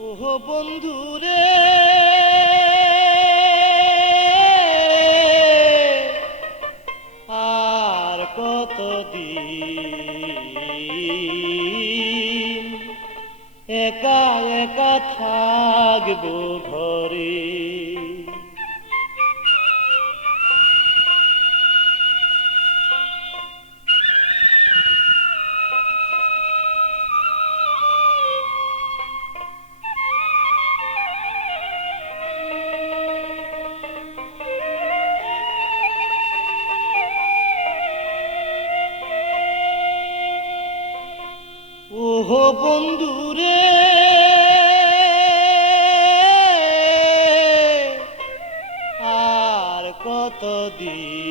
ওহো বন্ধুরে আর কতদিন একা একা থাকবো ঘরে। ওহো বন্ধুরে আর কতদিন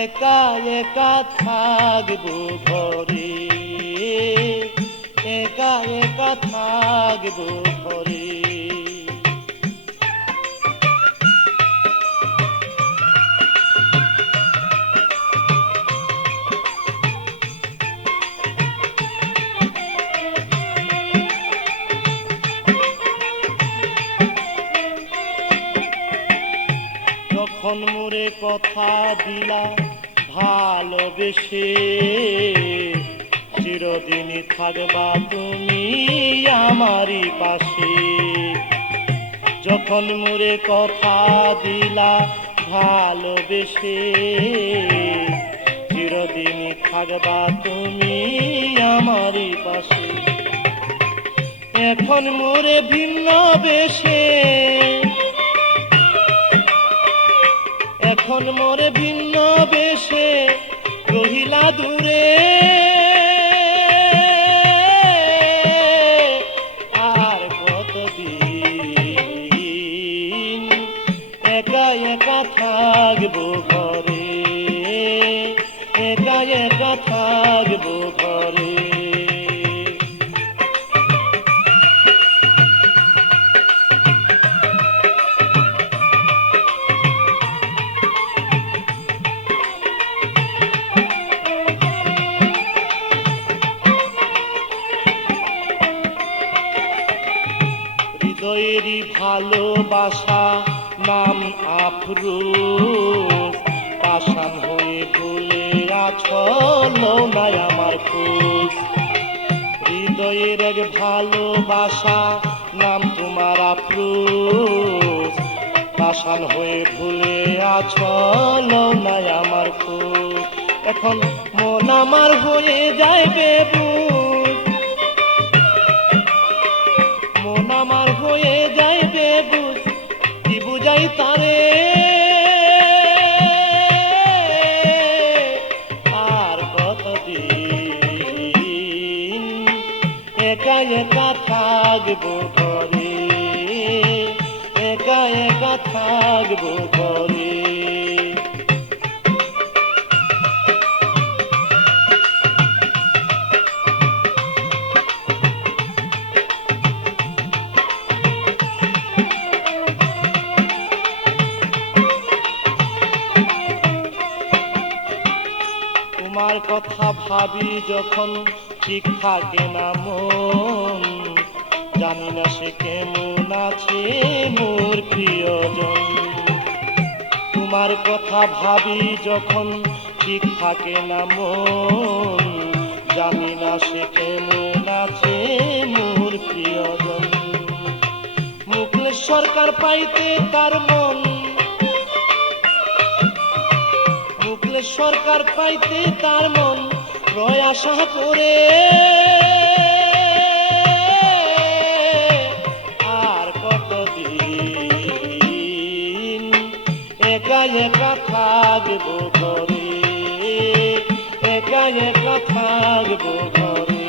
একা একা থাকবো ঘরে, একা একা থাকবো ঘরে। যখন মোরে কথা দিলা ভালোবেসে, চিরদিনই থাকবা তুমি আমারই পাশে। যখন মোরে কথা দিলা ভালোবেসে, চিরদিনই থাকবা তুমি আমারই পাশে। এখন মোরে ভিন্ন বেশে, এখন মোরে ভিন্ন বেশে রহিলা দূরে। আর কতদিন একা একা থাকবো ঘরে, একা একা থাকবো ঘরে। হৃদয়েরই ভালোবাসা নাম আফরোজ, পাষাণ হয়ে ভুলে আছো লও নাই আমার খোঁজ। হৃদয়ের এক ভালোবাসা নাম তোমার আফরোজ, পাষাণ হয়ে ভুলে আছো লও নাই আমার খোঁজ। এখন মন আমার হয়ে যাইবে বুঝ, মন আমার হয়ে যাইবে বুঝ, কি বুঝাই তারে। আর কতদিন একা একা থাকবো ঘরে, একা একা থাকবো ঘরে। তোমার কথা ভাবি যখন ঠিক থাকে না মন, জানি না সে কেমন আছে মোর প্রিয়জন। তোমার কথা ভাবি যখন ঠিক থাকে না মন, জানি না সে কেমন আছে মোর প্রিয়জন। মুকলেশ সরকার পাইতে তার মন, মুকলেশ সরকার পাইতে তার মন রয় আশা করে। আর কতদিন একা একা থাকবো ঘরে, একা একা থাকবো ঘরে।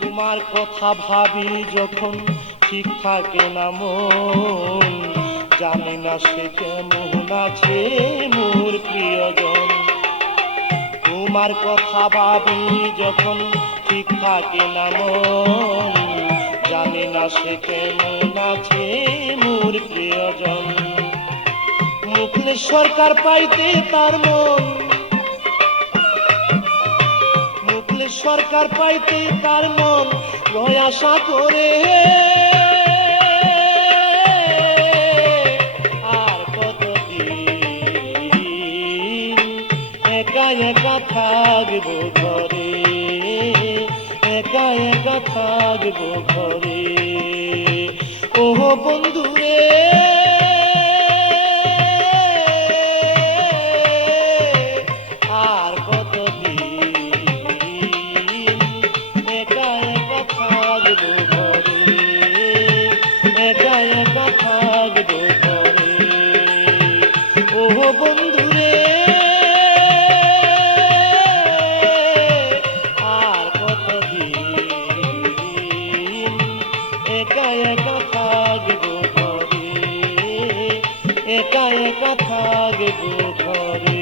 তোমার কথা ভাবি যখন ঠিক থাকে না মন, জানি না সে কেমন আছে মোর প্রিয়জন। তোমার কথা ভাবি যখন ঠিক থাকে না মন, জানি না সে কেমন আছে মোর প্রিয়জন। মুখলেস সরকার পাইতে তার মন, মুখলেস সরকার পাইতে তার মন রয় আশা করে। আর কতদিন একা একা থাকবো ঘরে, একা একা থাকবো ঘরে। ওহ বন্ধুরে আর কতদিন একা একা থাকবো ঘরে, একা একা থাকবো ঘরে। ওহ বন্ধুরে আর কতদিন একা একা থাকবো ঘরে, একা একা থাকবো ঘরে।